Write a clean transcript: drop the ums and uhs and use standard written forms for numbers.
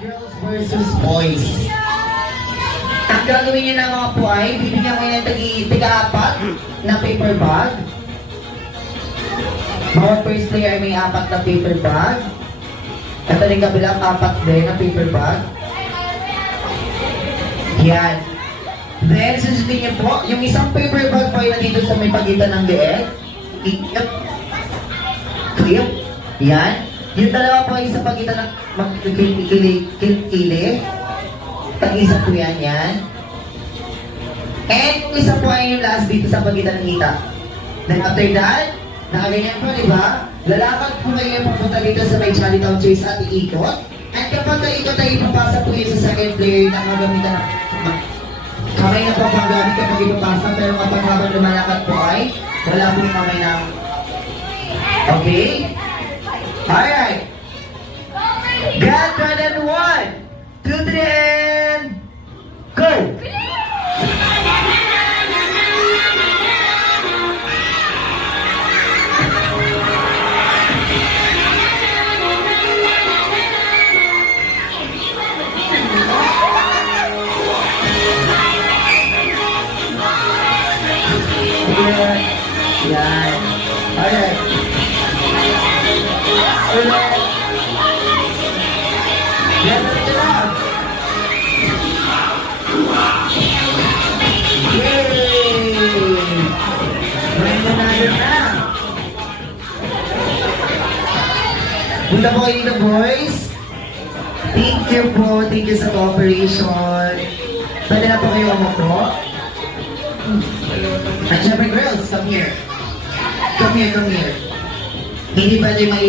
Girls versus boys. Ang gagawin niyo na mga po ay, bibigyan ko ng tiga-apat na paper bag. Bawat first player may 4 na paper bag. At ang kabilang 4 din na paper bag. Yan. Then, susundin niyo po, yung isang paper bag po ay nandito sa may pagitan ng leeg. Clip. Yan. Yung dalawa po ay sa pagitan ng magkili. Tag-isa po yan. And yung isa po ay yung last dito sa pagitan ng hita. Then after that, nakaganyan po, di ba? Lalakad po kayo papunta dito sa may Chinatown Chase at iikot. And kapag naikot ay ipapasa po yun sa second player na magamitan ng kamay na po ang gamit kapag ipapasa. Pero kapag habang lumalakad po ay wala po yung kamay na. Okay? Alright. Get ready and 1, 2, 3, and go! Yan. Alright. Yan na ito lang. Yay! May nanalo na. Punta po kayo dito, boys. Thank you po. Thank you sa cooperation. Pwede na po kayo umupo. At syempre, girls, come here. Come here. Hindi pwede